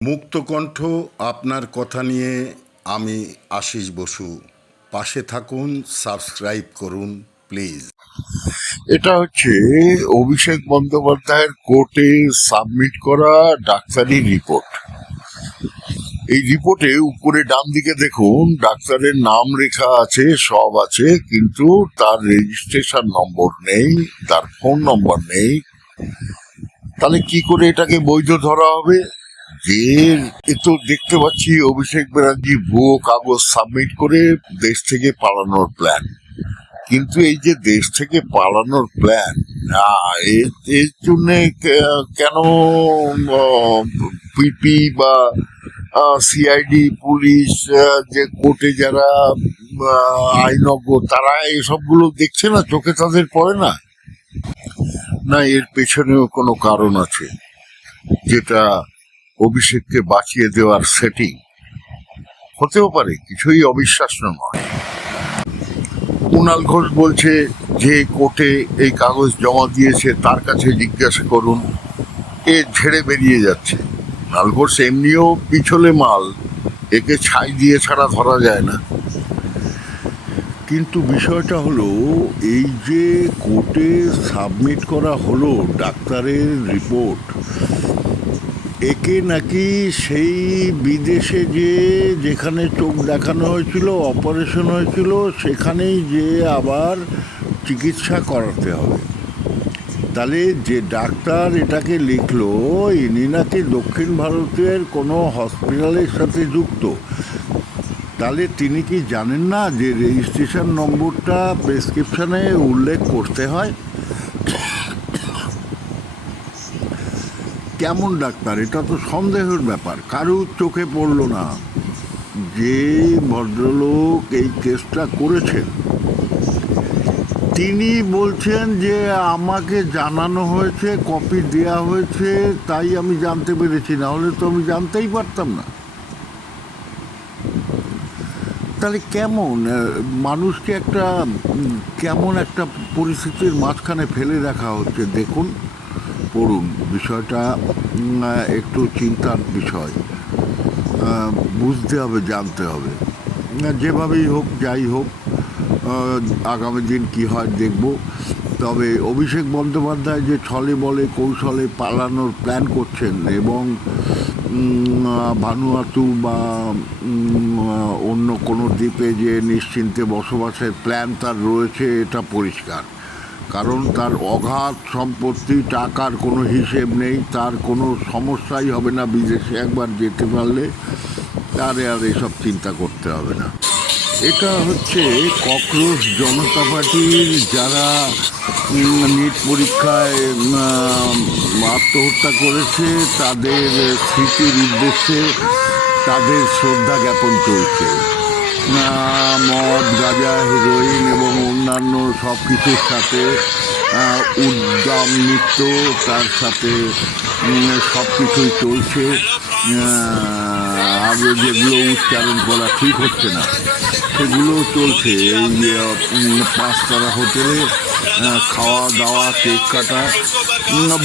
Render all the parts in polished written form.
মুক্তকণ্ঠ আপনার কথা নিয়ে আমি আশিস বসু। পাশে থাকুন, সাবস্ক্রাইব করুন প্লিজ। এটা হচ্ছে অভিষেক বন্দ্যোপাধ্যায়ের কোর্টে সাবমিট করা ডাক্তারি রিপোর্ট। এই রিপোর্টে উপরে ডান দিকে দেখুন ডাক্তারের নাম লেখা আছে, সব আছে, কিন্তু তার রেজিস্ট্রেশন নম্বর নেই, তার ফোন নম্বর নেই। তাহলে কি করে এটাকে বৈধ ধরা হবে? যে এ তো দেখতে পাচ্ছি অভিষেক ব্যানার্জি ভুয়ো কাগজ সাবমিট করে দেশ থেকে পালানোর প্ল্যান। কিন্তু এই যে দেশ থেকে পালানোর প্ল্যান, এর জন্য কেন পিপি বা সিআইডি পুলিশ, যে কোর্টে যারা আইনজ্ঞ, তারা এসবগুলো দেখছে না? চোখে তাদের পড়ে না? না, এর পেছনেও কোনো কারণ আছে, যেটা অভিষেককে বাঁচিয়ে দেওয়ার সেটিং হতেও পারে। কিছুই অবিশ্বাস্য নয়। কুণাল ঘোষ বলছে যে কোর্টে এই কাগজ জমা দিয়েছে তার কাছে জিজ্ঞাসা করুন। এ ঝেড়ে বেরিয়ে যাচ্ছে। কুণাল ঘোষ এমনিও পিছলে মাল, একে ছাই দিয়ে ছাড়া ধরা যায় না। কিন্তু বিষয়টা হলো, এই যে কোর্টে সাবমিট করা হলো ডাক্তারের রিপোর্ট, একে নাকি সেই বিদেশে যেখানে চোখ দেখানো হয়েছিল, অপারেশন হয়েছিল, সেখানেই যে আবার চিকিৎসা করাতে হবে। তাহলে যে ডাক্তার এটাকে লিখলো, ইনি নাকি দক্ষিণ ভারতের কোনো হসপিটালের সাথে যুক্ত। তাহলে তিনি কি জানেন না যে রেজিস্ট্রেশন নম্বরটা প্রেসক্রিপশনে উল্লেখ করতে হয়? কেমন ডাক্তার? এটা তো সন্দেহের ব্যাপার। কারুর চোখে পড়ল না যে ভদ্রলোক এই কেসটা করেছেন। তিনি বলছেন যে আমাকে জানানো হয়েছে, কপি দেওয়া হয়েছে, তাই আমি জানতে পেরেছি, না হলে তো আমি জানতেই পারতাম না। তাহলে কেমন মানুষকে কেমন একটা পরিস্থিতির মাঝখানে ফেলে রাখা হচ্ছে। দেখুন, পড়ুন, বিষয়টা একটু চিন্তার বিষয়। বুঝতে হবে, জানতে হবে। যেভাবেই হোক, যাই হোক, আগামী দিন কি হয় দেখব। তবে অভিষেক বন্দ্যোপাধ্যায় যে ছলে বলে কৌশলে পালানোর প্ল্যান করছেন, এবং ভানুয়াতু বা অন্য কোনো দ্বীপে যে নিশ্চিন্তে বসবাসের প্ল্যান তার রয়েছে, এটা পরিষ্কার। কারণ তার অগাধ সম্পত্তি, টাকার কোনো হিসেব নেই, তার কোনো সমস্যাই হবে না বিদেশে একবার যেতে পারলে, তারে আর এসব চিন্তা করতে হবে না। এটা হচ্ছে ককরোচ জনতা পার্টির যারা নিট পরীক্ষায় আত্মহত্যা করেছে, তাদের স্মৃতির উদ্দেশ্যে তাদের শ্রদ্ধা জ্ঞাপন চলছে। মদ, গাঁজা, হেরোইন এবং অন্যান্য সব কিছুর সাথে উদ্যম নৃত্য, তার সাথে সব কিছুই চলছে। আগে যেগুলো উচ্চারণ করা ঠিক হচ্ছে না, সেগুলোও চলছে। এই 5 তারা হোটেলে খাওয়া দাওয়া, কেক কাটা,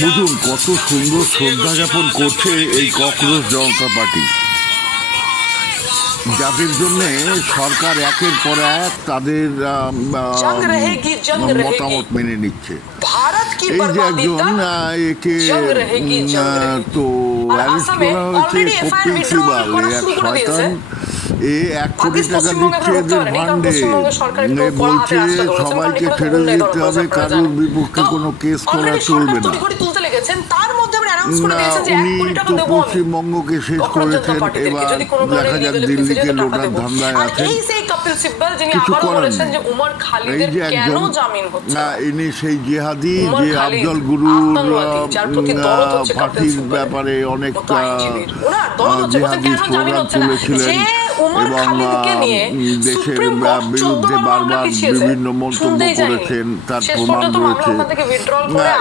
বুঝুন কত সুন্দর শ্রদ্ধা জ্ঞাপন করছে এই ককরোচ জনতা পার্টি, যাদের জন্যে সরকার একের পর এক তাদের মতামত মেনে নিচ্ছে। এই যে একজন, একে তো অ্যারেস্ট করা হয়েছে, কপিল সিবাল, এক শয়তান। 1 কোটি টাকা দিচ্ছে এদের ফান্ডে, বলছে সবাইকে ছেড়ে দিতে হবে, কারোর বিপক্ষে কোনো কেস করা চলবে না। উনি তো পশ্চিমবঙ্গকে শেষ করেছেন, এবার দেখা যাক দিল্লিকে লোটার ধান্দায় আছেন, কিছু করার নেই। এই যে একজন, ইনি সেই জেহাদি, যে আফজল গুরুর ফাঁসির ব্যাপারে অনেক জেহাদি স্লোগান তুলেছিলেন এবং দেশের বিরুদ্ধে বারবার বিভিন্ন মন্তব্য করেছেন, তার প্রমাণ রয়েছে।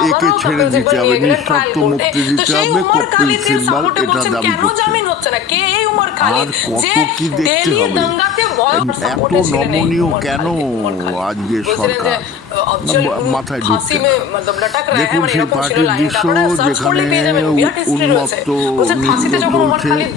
একে ছেড়ে দিতে হবে, নিঃশর্ত মুক্তি দিতে হবে। কপিল সিব্বাল এটা দাবি করছে। আর কত কি দেখতে হবে? ভয়ঙ্কর এত সাপোর্টে ছিলেন এই নমনীয় উমর কেন খালিদ। উমর খালিদ আজকে বলছিলেন যে সরকার अफजल गुरु মাথায় फांसी ঢুকছে না। में मतलब लटक रहे हैं, দেখুন মানে সেই এরকম ছিল পার্টির লাইনটা, দৃশ্য আপনারা সার্চ যেখানে করলেই পেয়ে যাবেন, বিরাট হিস্ট্রি রয়েছে। উন্মত্ত বলছে ফাঁসিতে নৃত্য যখন ওমর চলছে, খালিদ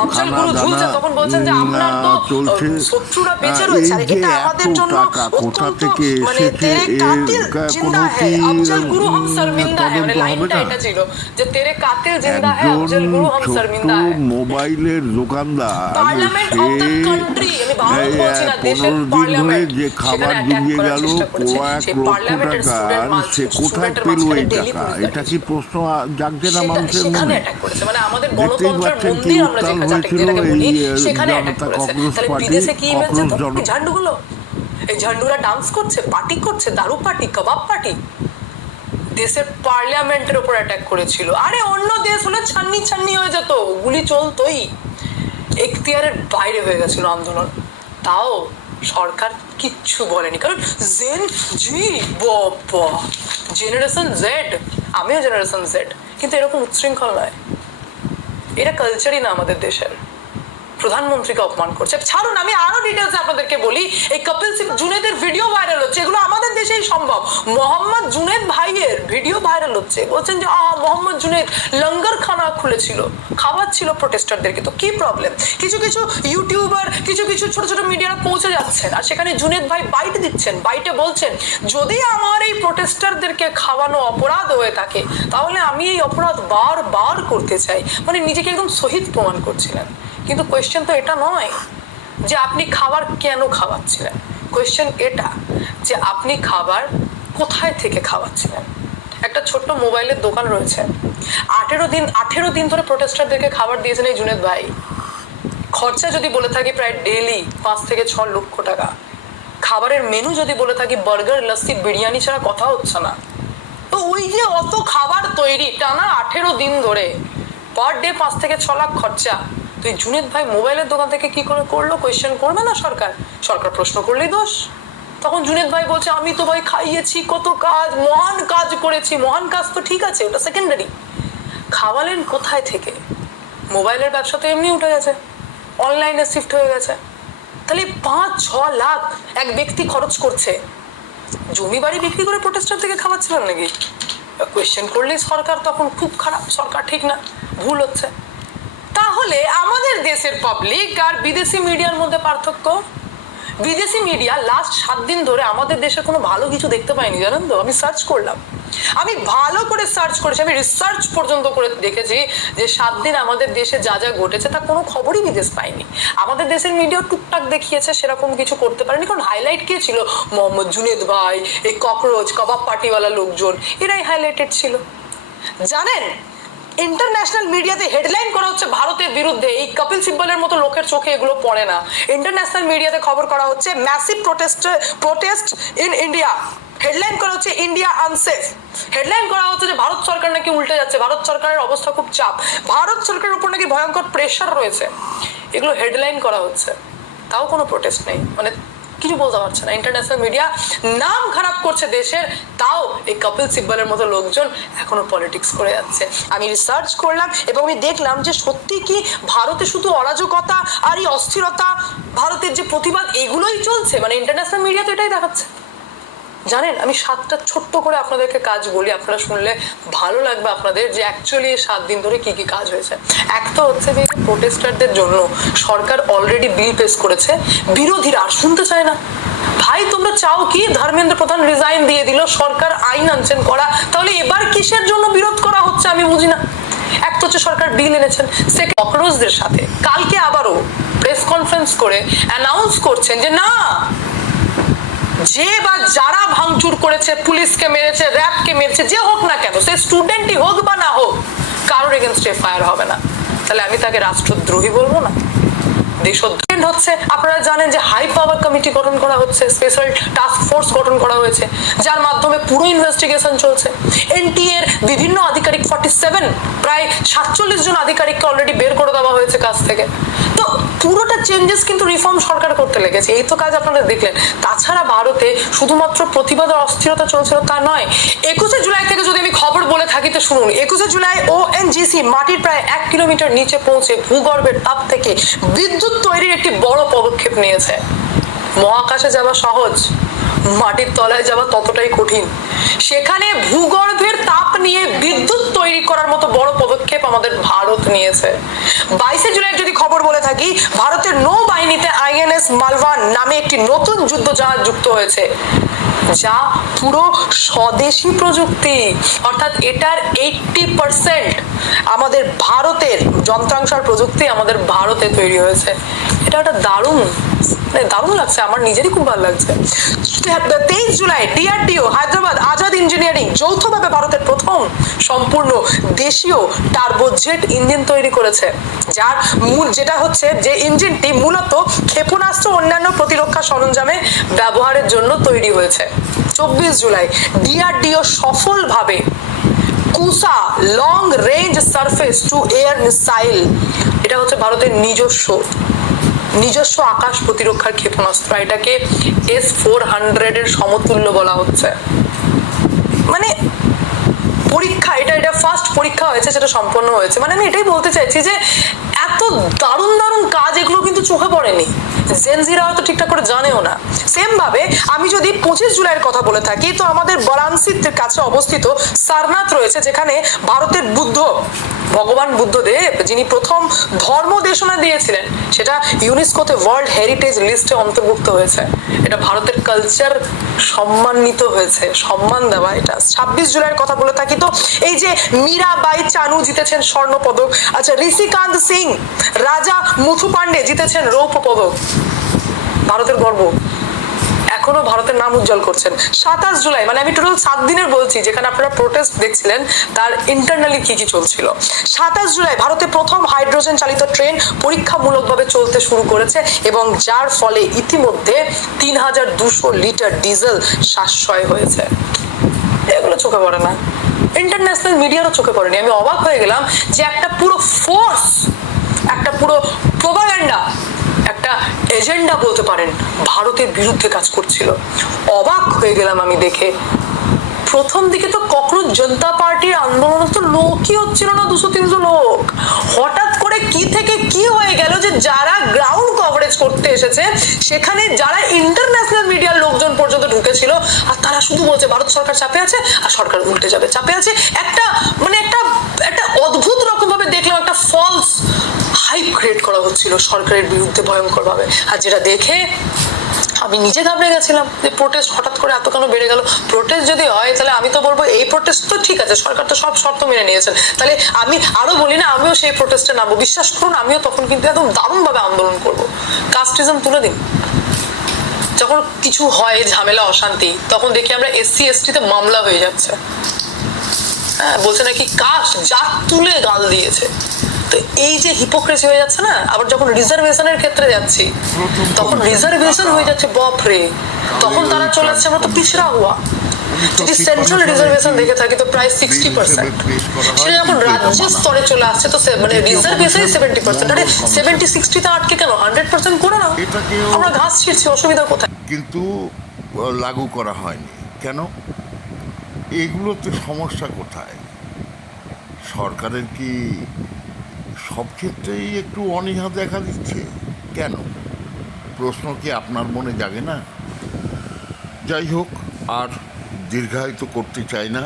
আফজল খানা গুরু দানা ঝুলছে তখন বলছেন যে আপনার তো চলছে। শত্রুরা বেঁচে এই রয়েছে, আর যে এটা এত আমাদের জন্য টাকা কোথা অত্যন্ত থেকে মানে এসেছে তেরে কাতিল কোনো জিন্দা কি হ্যায় আফজল গুরু হাম শর্মিন্দা হ্যায়, মানে তদন্ত হবে লাইনটা না? এটা ছিল যে তেরে কাতিল জিন্দা হ্যায় একজন আফজল গুরু হাম ছোট্ট শর্মিন্দা হ্যায়। মোবাইলের দোকানদার parliament say of the country, আমি ভারত বলছি না, দেশের 15 দিন ধরে পার্লামেন্ট, যে সেখানে খাবার অ্যাটাক জুগিয়ে করার গেল চেষ্টা করেছে। কয়েক সেই লক্ষ পার্লামেন্টের স্টুডেন্ট টাকার, সে কোথায় স্টুডেন্টের পেল মাঝখানে এই ডেলি টাকা? পুলিশ এটা কি দাঁড়িয়েছিল, প্রশ্ন জাগছে না মানুষের সেখানে মনে? অ্যাটাক করেছে, মানে আমাদের দেখতেই গণতন্ত্রের পাচ্ছেন কি মন্দির আমরা উত্তাল হয়েছিল যেটাকে এই বলি, সেখানে অ্যাটাক জনতা করেছে। ককরোচ তাহলে পার্টি, বিদেশে কি ইমেজ ককরোচ যেত? জন এই ঝান্ডুগুলো, এই ঝান্ডুরা ডান্স করছে, পার্টি করছে, দারু পার্টি, কাবাব পার্টি, দেশের পার্লামেন্টের উপর অ্যাটাক করেছিল। আরে অন্য দেশ হলে ছান্নি ছান্নি হয়ে যেত, গুলি চলতোই, এখতিয়ারের বাইরে হয়ে গেছিল আন্দোলন, তাও সরকার কিচ্ছু বলেনি, কারণ জেন জি বাবা, জেনারেশন জেড, আমিও জেনারেশন জেড, কিন্তু এরকম উচ্ছৃঙ্খল নয়, এটা কালচারই না আমাদের দেশের। প্রধানমন্ত্রীকে অপমান করছে। ছাড়ুন, আমি আরো ডিটেলস আপনাদেরকে বলি। এই কপিল সিং জুনেদের ভিডিও ভাইরাল হচ্ছে, এগুলো আমাদের দেশেই সম্ভব। মোহাম্মদ জুনেদ ভাইয়ের ভিডিও ভাইরাল হচ্ছে, বলছেন যে মোহাম্মদ জুনেদ লঙ্গর খানা খুলেছিল, খাওয়াচ্ছিল প্রোটেস্টারদেরকে। তো কি প্রবলেম? কিছু কিছু ইউটিউবার, কিছু কিছু ছোট ছোট মিডিয়ারা পৌঁছে যাচ্ছেন, আর সেখানে জুনেদ ভাই বাইট দিচ্ছেন, বাইটে বলছেন যদি আমার এই প্রোটেস্টারদেরকে খাওয়ানো অপরাধ হয়ে থাকে তাহলে আমি এই অপরাধ বার করতে চাই, মানে নিজেকে একদম শহীদ প্রমাণ করছিলেন। কিন্তু কোয়েশ্চেন তো এটা নয় যে আপনি খাবার কেন খাওয়াচ্ছিলেন, কোয়েশ্চেন এটা যে আপনি খাবার কোথায় থেকে খাওয়াচ্ছিলেন। একটা ছোট্ট মোবাইলের দোকান রয়েছে, 18 দিন ধরে প্রোটেস্টারদেরকে খাবার দিয়েছেন এই জুনেদ ভাই। খরচা যদি বলে থাকি প্রায় ডেইলি 5 থেকে 6 লক্ষ টাকা। খাবারের মেনু যদি বলে থাকি বার্গার, লস্যি, বিরিয়ানি ছাড়া কথা হচ্ছে না। তো ওই যে অত খাবার তৈরি টানা 18 দিন ধরে, পার ডে 5 থেকে 6 লাখ খরচা, তো এই জুনেদ ভাই মোবাইলের দোকান থেকে কি করে করলো? কোয়েশ্চেন করবে না সরকার? সরকার প্রশ্ন করলেই দোষ। তখন জুনেদ ভাই বলছে আমি তো ভাই খাইয়েছি, কত কাজ, মহান কাজ করেছি। মহান কাজ তো ঠিক আছে, ওটা সেকেন্ডারি। খাওয়ালেন কোথায় থেকে? মোবাইলের ব্যবসা তো এমনি উঠে গেছে, অনলাইনে শিফট হয়ে গেছে। তাহলে 5-6 লাখ এক ব্যক্তি খরচ করছে, জমি বাড়ি বিক্রি করে প্রোটেস্টার থেকে খাওয়াচ্ছিলেন নাকি? কোয়েশ্চেন করলেই সরকার তখন খুব খারাপ, সরকার ঠিক না, ভুল হচ্ছে। তাহলে আমাদের দেশের পাবলিক আর বিদেশি মিডিয়ার মধ্যে পার্থক্য? বিদেশি মিডিয়া লাস্ট 7 দিন ধরে আমাদের দেশের কোনো ভালো কিছু দেখতে পাইনি, জানেন তো? আমি সার্চ করলাম, আমি ভালো করে সার্চ করেছি, আমি রিসার্চ পর্যন্ত করে দেখেছি যে 7 দিন আমাদের দেশে যা যা ঘটেছে তার কোনো খবরই বিদেশ পাইনি। আমাদের দেশের মিডিয়া টুকটাক দেখিয়েছে, সেরকম কিছু করতে পারেনি, কারণ হাইলাইট কে ছিল? মোহাম্মদ জুনেদ ভাই, এই ককরোচ কাবাব পার্টিওয়ালা লোকজন, এরাই হাইলাইটেড ছিল। জানেন, ইন্টারন্যাশনাল মিডিয়াতে হেডলাইন করা হচ্ছে ভারতের বিরুদ্ধে, এই কপিল সিব্বলের মতো লোকের চোখে এগুলো পড়ে না। ইন্টারন্যাশনাল মিডিয়াতে খবর করা হচ্ছে massive protest in India, headline করা হচ্ছে ইন্ডিয়া আনসেফ, হেডলাইন করা হচ্ছে যে ভারত সরকার নাকি উল্টে যাচ্ছে, ভারত সরকারের অবস্থা খুব চাপ, ভারত সরকারের উপর নাকি ভয়ঙ্কর প্রেশার রয়েছে, এগুলো হেডলাইন করা হচ্ছে। তাও কোনো প্রোটেস্ট নেই, মানে কিছু বলতে পারছে না। ইন্টারন্যাশনাল মিডিয়া নাম খারাপ করছে দেশের, তাও এই কপিল সিব্বলের মতো লোকজন এখনো পলিটিক্স করে যাচ্ছে। আমি রিসার্চ করলাম এবং আমি দেখলাম যে সত্যি কি ভারতে শুধু অরাজকতা আর এই অস্থিরতা, ভারতের যে প্রতিবাদ, এগুলোই চলছে? মানে ইন্টারন্যাশনাল মিডিয়া তো এটাই দেখাচ্ছে। জানেন, আমি 7টা ছোট্ট করে আপনাদেরকে কাজ বলি, আপনারা শুনলে ভালো লাগবে আপনাদের, যে অ্যাকচুয়ালি 7 দিন ধরে কি কি কাজ হয়েছে। একটা হচ্ছে যে প্রোটেস্টারদের জন্য সরকার অলরেডি বিল পেশ করেছে, বিরোধীরা আর শুনতে চায় না। ভাই তোমরা চাও কি? ধর্মেন্দ্র প্রধান রিজাইন দিয়ে দিল, সরকার আইন আনছেন করা, তাহলে এবার কিসের জন্য বিরোধ করা হচ্ছে আমি বুঝি না। এক তো হচ্ছে সরকার বিল এনেছেন, সে ককরোচদের সাথে কালকে আবারও প্রেস কনফারেন্স করে অ্যানাউন্স করছেন যে না, যে বা যারা ভাঙচুর করেছে, পুলিশকে মেরেছে, র্যাবকে মেরেছে, যে হোক না কেন, সে স্টুডেন্টই হোক বা না হোক, কারোর এগেনস্টে ফায়ার হবে না। তাহলে আমি তাকে রাষ্ট্রদ্রোহী বলবো না? দেশদ্রোহী হচ্ছে। আপনারা জানেন যে হাই পাওয়ার কমিটি গঠন করা হচ্ছে, স্পেশাল টাস্ক ফোর্স গঠন করা হয়েছে, যার মাধ্যমে পুরো ইনভেস্টিগেশন চলছে। এনটিএ এর বিভিন্ন আধিকারিক 47 প্রায় 47 জন আধিকারিককে অলরেডি বের করে দেওয়া হয়েছে কাজ থেকে। তো পুরোটা চেঞ্জেস কিন্তু রিফর্ম সরকার করতে লেগেছে, এই তো কাজ আপনারা দেখলেন। তাছাড়া ভারতে শুধুমাত্র প্রতিবাদ আর অস্থিরতা চলছিল তা নয়। 21শে জুলাই থেকে যদি আমি খবর বলে থাকি তো শুনুন। 21শে জুলাই ওএনজিসি মাটির প্রায় 1 কিলোমিটার নিচে পৌঁছে ভূগর্ভের তাপ থেকে বিদ্যুৎ তৈরির একটি বড় পদক্ষেপ নিয়েছে। মহাকাশে যাওয়া সহজ, মাটির তলায় যাওয়া ততটাই কঠিন। সেখানে ভূগর্ভের তাপ নিয়ে বিদ্যুৎ তৈরি করার মতো বড় পদক্ষেপ আমাদের ভারত নিয়েছে। 22শে জুলাই যদি খবর বলে থাকি, ভারতের নৌবাহিনীতে আইএনএস মালওয়ান নামে একটি নতুন যুদ্ধ জাহাজ যুক্ত হয়েছে, যা পুরো স্বদেশী প্রযুক্তি। অর্থাৎ এটার 80% আমাদের ভারতের যন্ত্রাংশ আর প্রযুক্তি আমাদের ভারতে তৈরি হয়েছে। এটা একটা দারুণ লাগছে, আমার নিজেরই খুব ভালো লাগছে। 23 জুলাই ডিআরডিও হায়দ্রাবাদ আজাদ ইঞ্জিনিয়ারিং যৌথভাবে ভারতের প্রথম সম্পূর্ণ দেশীয় টার্বোজেট ইঞ্জিন তৈরি করেছে, যার যেটা হচ্ছে যে ইঞ্জিনটি মূলত ক্ষেপণাস্ত্র অন্যান্য প্রতিরক্ষা সরঞ্জামে ব্যবহারের জন্য তৈরি হয়েছে। 24 জুলাই ডিআরডিও সফলভাবে Kusha long range surface to air missile, এটা হচ্ছে ভারতের নিজস্ব আকাশ প্রতিরক্ষার ক্ষেপণাস্ত্র, এটাকে S-400 এর সমতুল্য বলা হচ্ছে। মানে পরীক্ষা, এটা ফার্স্ট পরীক্ষা হয়েছে, সেটা সম্পন্ন হয়েছে। মানে আমি এটাই বলতে চাইছি যে এত দারুণ কাজ, এগুলো কিন্তু চোখে পড়েনি, জেনজিরা হয়তো ঠিকঠাক করে জানেও না। সেম ভাবে আমি যদি 25 জুলাইয়ের কথা বলে থাকি, তো আমাদের বারাণসীর কাছে অবস্থিত সারনাথ রয়েছে, যেখানে ভারতের ভগবান বুদ্ধদেব যিনি প্রথম ধর্ম দেশনা দিয়েছিলেন, সেটা ইউনেস্কোতে ওয়ার্ল্ড হেরিটেজ লিস্টে অন্তর্ভুক্ত হয়েছে। এটা ভারতের কালচার সম্মানিত হয়েছে, সম্মান দেওয়া এটা। 26 জুলাইয়ের কথা বলে থাকি, তো এই যে মীরাবাই চানু জিতেছেন স্বর্ণ পদক, আচ্ছা ঋষিকান্ত সিং, রাজা মুথু পান্ডে জিতেছেন রৌপ্য পদক, ভারতের গর্ব, এখনো ভারতের নাম উজ্জ্বল করছেন। 27 জুলাই, মানে আমি টোটাল 7 দিনের বলছি, যেখানে আপনারা প্রোটেস্ট দেখছিলেন তার ইন্টারনালি কি চলছিল। 27 জুলাই ভারতে প্রথম হাইড্রোজেন চালিত ট্রেন পরীক্ষামূলকভাবে চলতে শুরু করেছে, এবং যার ফলে ইতিমধ্যে 3200 লিটার ডিজেল সাশ্রয় হয়েছে। এগুলো চোখে পড়ে না, ইন্টারন্যাশনাল মিডিয়ারও চোখে পড়েনি। আমি অবাক হয়ে গেলাম যে একটা পুরো ফোর্স, একটা পুরো প্রোপাগান্ডা, একটা এজেন্ডা বলতে পারেন, ভারতের বিরুদ্ধে কাজ করছিল। অবাক হয়ে গেলাম আমি দেখে। প্রথম দিকে তো কখনোজ জনতা পার্টির আন্দোলন তো লোকই হচ্ছিল না, 200-300 লোক। হঠাৎ করে কি থেকে কি হয়ে গেল যে যারা গ্রাউন্ড কভারেজ করতে এসেছে, সেখানে যারা ইন্টারন্যাশনাল মিডিয়ার লোকজন পর্যন্ত ঢুকেছিল, আর তারা শুধু বলছে ভারত সরকার চাপে আছে, আর সরকার উল্টে যাবে, চাপে আছে। একটা অদ্ভুত রকম ভাবে দেখলাম, একটা ফলস হাইপ ক্রিয়েট করা হচ্ছিল সরকারের বিরুদ্ধে ভয়ঙ্কর ভাবে। আর যেটা দেখে আমি নিজে ঘাবড়ে গেছিলাম যে প্রোটেস্ট হঠাৎ করে এত কেন বেড়ে গেল। প্রোটেস্ট যদি হয়, তাহলে আমি তো বলবো এই প্রোটেস্ট তো ঠিক আছে, সরকার তো সব শর্ত মেনে নিয়েছেন, তাহলে আমি আরো বলি না, আমিও সেই প্রোটেস্টে নামবো। বিশ্বাস করুন, আমিও তখন কিন্তু একদম দারুণ ভাবে আন্দোলন করবো। কাস্টিজম তুলে দিন। যখন কিছু হয় ঝামেলা অশান্তি, তখন দেখি আমরা SC/ST তে মামলা হয়ে যাচ্ছে। হ্যাঁ, বলছে নাকি কাস্ট জাত তুলে গাল দিয়েছে। তো এই যে হিপোক্রেসি হয়ে যাচ্ছে না। আবার যখন রিজার্ভেশনের ক্ষেত্রে যাচ্ছি, তখন রিজার্ভেশন হয়ে যাচ্ছে বাপরে, তখন তারা চলে আসছে আমরা তো পিছড়া হওয়া। যদি সেন্ট্রাল রিজার্ভেশন দেখে থাকি তো প্রায় 60%, সেটা যখন রাজ্য স্তরে চলে আসছে তো মানে রিজার্ভেশনই 70%। আরে 70-60 আটকে কেন, 100% করে নাও। আমরা ঘাস ছিঁড়ছি, অসুবিধা কোথায়? কিন্তু লাগু করা হয়নি কেন? এগুলোতে সমস্যা কোথায়? সরকারের কি সব ক্ষেত্রেই একটু অনীহা দেখা দিচ্ছে কেন? প্রশ্ন কি আপনার মনে জাগে না? যাই হোক, আর দীর্ঘায়িত করতে চাই না।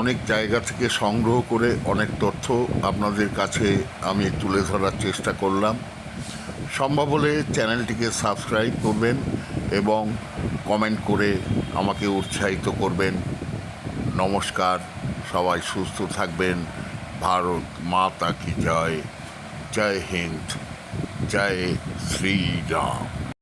অনেক জায়গা থেকে সংগ্রহ করে অনেক তথ্য আপনাদের কাছে আমি তুলে ধরার চেষ্টা করলাম। সম্ভব হলে চ্যানেলটিকে সাবস্ক্রাইব করবেন এবং কমেন্ট করে আমাকে উৎসাহিত করবেন। নমস্কার, সবাই সুস্থ থাকবেন। ভারত মাতা কি জয়। জয় হিন্দ, জয় শ্রীরাম।